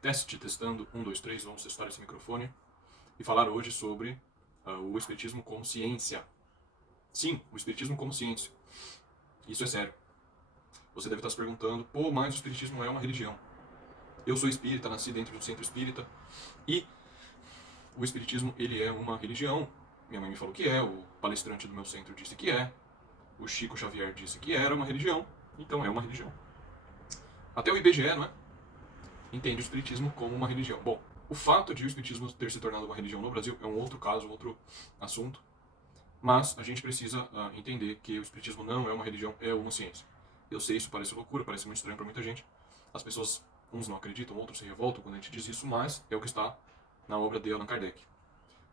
Testando, 1, 2, 3, vamos testar esse microfone e falar hoje sobre o Espiritismo como ciência. Sim, o Espiritismo como ciência. Isso é sério. Você deve estar se perguntando, pô, mas o Espiritismo é uma religião. Eu sou espírita, nasci dentro de um centro espírita e o Espiritismo, ele é uma religião. Minha mãe me falou que é, o palestrante do meu centro disse que é, o Chico Xavier disse que era uma religião, então é uma religião. Até o IBGE, não é? Entende o Espiritismo como uma religião. Bom, o fato de o Espiritismo ter se tornado uma religião no Brasil é um outro caso, outro assunto, mas a gente precisa entender que o Espiritismo não é uma religião, é uma ciência. Eu sei, isso parece loucura, parece muito estranho para muita gente. As pessoas, uns não acreditam, outros se revoltam quando a gente diz isso, mas é o que está na obra de Allan Kardec.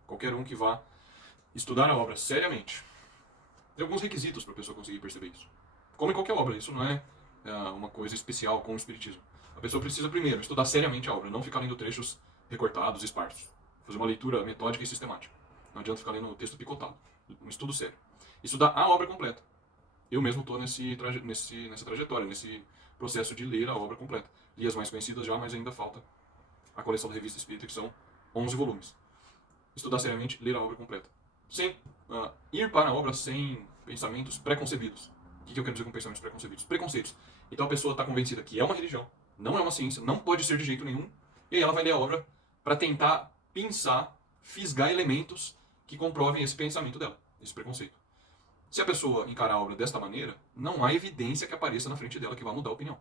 Qualquer um que vá estudar a obra seriamente, tem alguns requisitos para a pessoa conseguir perceber isso. Como em qualquer obra, isso não é uma coisa especial com o Espiritismo. A pessoa precisa primeiro estudar seriamente a obra, não ficar lendo trechos recortados, esparsos. Fazer uma leitura metódica e sistemática. Não adianta ficar lendo o texto picotado. Um estudo sério. Estudar a obra completa. Eu mesmo estou nessa trajetória, nesse processo de ler a obra completa. Li as mais conhecidas já, mas ainda falta a coleção da Revista Espírita, que são 11 volumes. Estudar seriamente, ler a obra completa. Sem ir para a obra sem pensamentos preconcebidos. O que eu quero dizer com pensamentos preconcebidos? Preconceitos. Então a pessoa está convencida que é uma religião, não é uma ciência, não pode ser de jeito nenhum, e aí ela vai ler a obra para tentar pensar, fisgar elementos que comprovem esse pensamento dela, esse preconceito. Se a pessoa encarar a obra desta maneira, não há evidência que apareça na frente dela que vai mudar a opinião.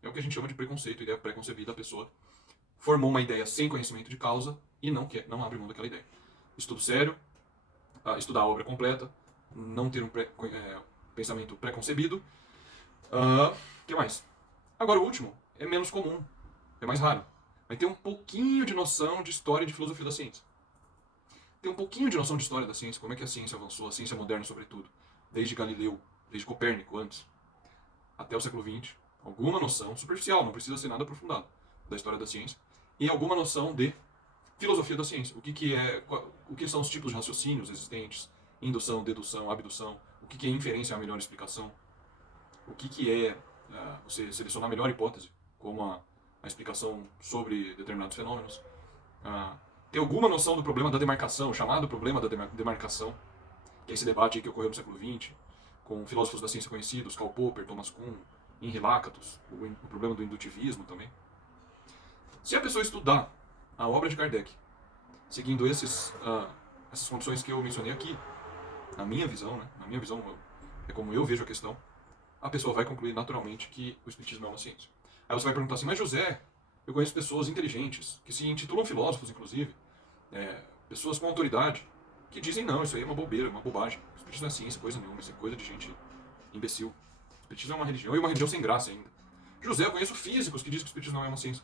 É o que a gente chama de preconceito, ideia preconcebida. A pessoa formou uma ideia sem conhecimento de causa e não abre mão daquela ideia. Estudo sério, estudar a obra completa, não ter um pensamento preconcebido. Que mais? Agora o último é menos comum, é mais raro. Vai ter um pouquinho de noção de história e de filosofia da ciência. Ter um pouquinho de noção de história da ciência, como é que a ciência avançou, a ciência moderna sobretudo, desde Galileu, desde Copérnico antes, até o século XX. Alguma noção superficial, não precisa ser nada aprofundado, da história da ciência. E alguma noção de filosofia da ciência. O que são os tipos de raciocínios existentes, indução, dedução, abdução, o que é inferência, a melhor explicação, o que é você selecionar a melhor hipótese, como a explicação sobre determinados fenômenos. Ter alguma noção do problema da demarcação, chamado problema da demarcação, que é esse debate que ocorreu no século XX, com filósofos da ciência conhecidos, Karl Popper, Thomas Kuhn, Henri Lakatos, o problema do indutivismo também. Se a pessoa estudar a obra de Kardec, seguindo essas condições que eu mencionei aqui, na minha visão, né? Na minha visão, é como eu vejo a questão, a pessoa vai concluir naturalmente que o Espiritismo é uma ciência. Aí você vai perguntar assim, mas José, eu conheço pessoas inteligentes, que se intitulam filósofos, inclusive, pessoas com autoridade, que dizem, não, isso aí é uma bobeira, uma bobagem. O Espiritismo não é ciência, coisa nenhuma, isso é coisa de gente imbecil. O Espiritismo é uma religião, e uma religião sem graça ainda. José, eu conheço físicos que dizem que o Espiritismo não é uma ciência.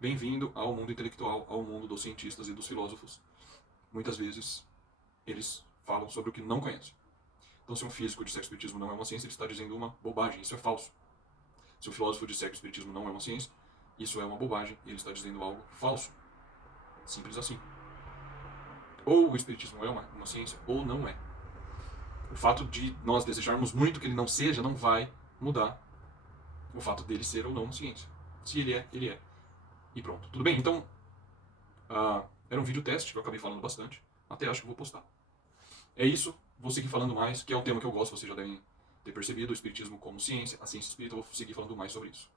Bem-vindo ao mundo intelectual, ao mundo dos cientistas e dos filósofos. Muitas vezes, eles falam sobre o que não conhecem. Então, se um físico disser que o Espiritismo não é uma ciência, ele está dizendo uma bobagem, isso é falso. Se um filósofo disser que o Espiritismo não é uma ciência, isso é uma bobagem, e ele está dizendo algo falso. Simples assim. Ou o Espiritismo é uma ciência, ou não é. O fato de nós desejarmos muito que ele não seja, não vai mudar o fato dele ser ou não uma ciência. Se ele é, ele é. E pronto. Tudo bem? Então, era um vídeo teste, que eu acabei falando bastante. Até acho que vou postar. É isso. Vou seguir falando mais, que é um tema que eu gosto, vocês já devem ter percebido, o Espiritismo como ciência, a ciência espírita, eu vou seguir falando mais sobre isso.